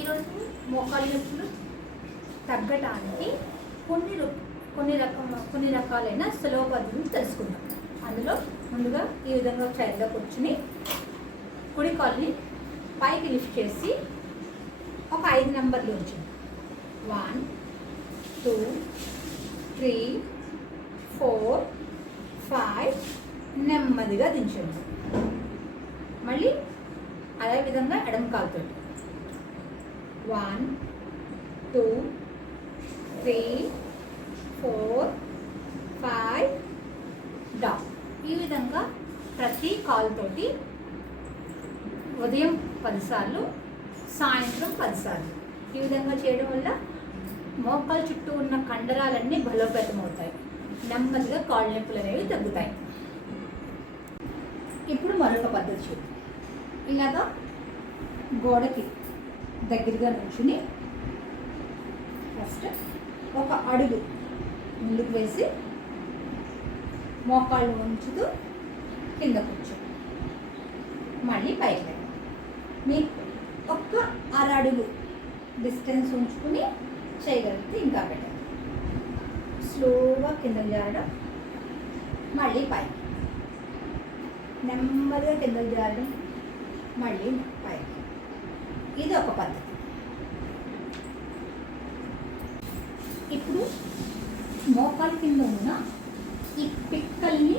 ఈరోజు మోకాళ్ళ నొప్పులు తగ్గటానికి కొన్ని రకాలైన సులభ పద్ధతులు తెలుసుకుందాం. అందులో ముందుగా ఈ విధంగా చైర్లో కూర్చుని కుడి కాలుని పైకి లిఫ్ట్ చేసి ఒక 5 నెంబర్లు ఉంచండి. 1 2 3 4 5 నెమ్మదిగా దించండి. మళ్ళీ అదేవిధంగా ఎడమ కాలుతో 1 2 3 4 5 డౌన్. ఈ విధంగా ప్రతి కాలుతోటి ఉదయం 10 సార్లు, సాయంత్రం 10 సార్లు ఈ విధంగా చేయడం వల్ల మోకాలు చుట్టూ ఉన్న కండరాలన్నీ బలోపేతమవుతాయి. నెమ్మదిగా కాళ్ళ నొప్పులు అనేవి తగ్గుతాయి. ఇప్పుడు మరొక పద్ధతి చూద్దాం. ఇలాగా గోడకి దగ్గరగా నుంచుని ఫస్ట్ ఒక అడుగు ముందుకు వేసి మోకాళ్ళు ఉంచుతూ కింద కూర్చో, మళ్ళీ పైకి మీకు ఒక్క అరడుగు డిస్టెన్స్ ఉంచుకుని చేయగలిగితే ఇంకా పెట్టండి. స్లోగా కిందకి జారడం, మళ్ళీ పైకి, నెమ్మదిగా కిందకి జారడం, మళ్ళీ పైకి. ఇది ఒక పద్ధతి. ఇప్పుడు మోకాలు కింద ఉన్న ఈ పిక్కల్ని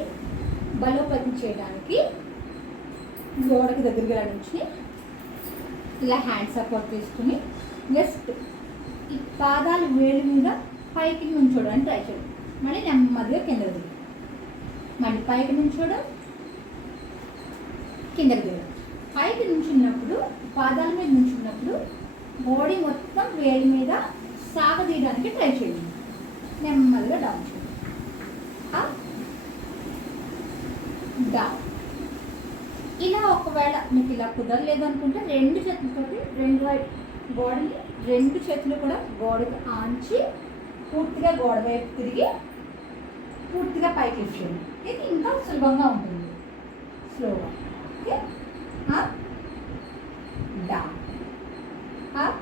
బలోపేతం చేయడానికి గోడకి దగ్గరగా నుంచి ఇలా హ్యాండ్ సపోర్ట్ తీసుకుని జస్ట్ ఈ పాదాలు వేలు మీద పైకి నుంచోడానికి ట్రై చేయడం. మళ్ళీ నెమ్మదిగా కిందకి దిగడం, మళ్ళీ పైకి నుంచోడం, కిందకి దిగడం. పైకి నుంచున్నప్పుడు, పాదాల మీద నుంచున్నప్పుడు బాడీ మొత్తం వేడి మీద సాగదీయడానికి ట్రై చేయండి. నెమ్మదిగా డౌన్ చేయండి, డౌన్. ఇలా ఒకవేళ మీకు ఇలా కుదరలేదు అనుకుంటే 2 చేతులతోటి గోడని 2 చేతులు కూడా గోడకి ఆంచి పూర్తిగా గోడ వైపు తిరిగి పూర్తిగా పైకి ఇచ్చేయండి. ఇది ఇంకా సులభంగా ఉంటుంది. స్లోగా okay, up down, up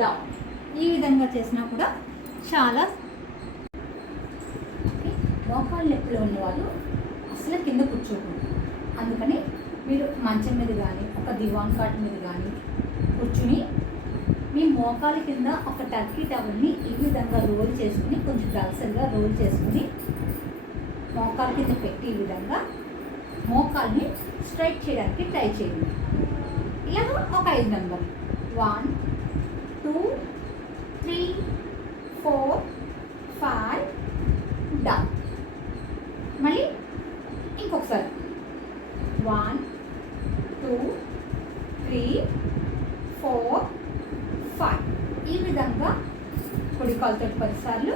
down. ఈ విధంగా చేసినా కూడా చాలా. మోకాళ్ళ నొప్పులు ఉన్నవాళ్ళు అసలు కింద కూర్చోకూడదు. అందుకని మీరు మంచం మీద కానీ ఒక దివాన్ కాట్ మీద కానీ కూర్చుని మీ మోకాలి కింద ఒక టర్కీ టవల్ని ఈ విధంగా రోల్ చేసుకుని, కొంచెం దళసరిగా రోల్ చేసుకుని మోకాలు కింద పెట్టి ఈ విధంగా మోకాల్ని స్ట్రైట్ చేయడానికి ట్రై చేయండి. ఇలాగ ఒక 5 నెంబర్ 1 2 3 4 5 డౌన్. మళ్ళీ ఇంకొకసారి 1 2 3 4 5. ఈ విధంగా కుడి కాలుతో 10 సార్లు,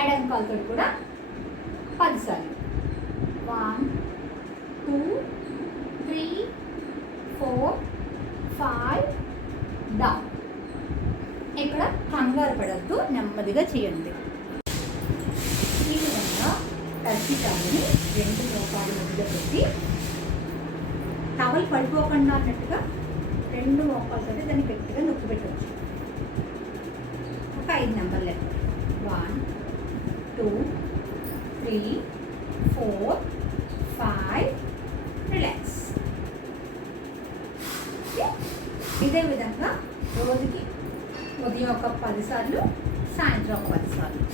ఎడమ కాలుతో కూడా 10 సార్లు. 1 2 3 4 5 డౌన్. ఇక్కడ కంగారు పడద్దు, నెమ్మదిగా చేయండి. ఈ విధంగా టర్కీ టవల్ని 2 మోకాలు మధ్య పెట్టి టవల్ పడిపోకుండా అన్నట్టుగా 2 మోకాలతో దాన్ని గట్టిగా నొక్కి పెట్టవచ్చు. ఒక 5 నెంబర్ లెక్క 1 2 3 4 5 రిలాక్స్. ఇదే విధంగా రోజుకి ఉదయం ఒక 10 సార్లు, సాయంత్రం ఒక 10 సార్లు.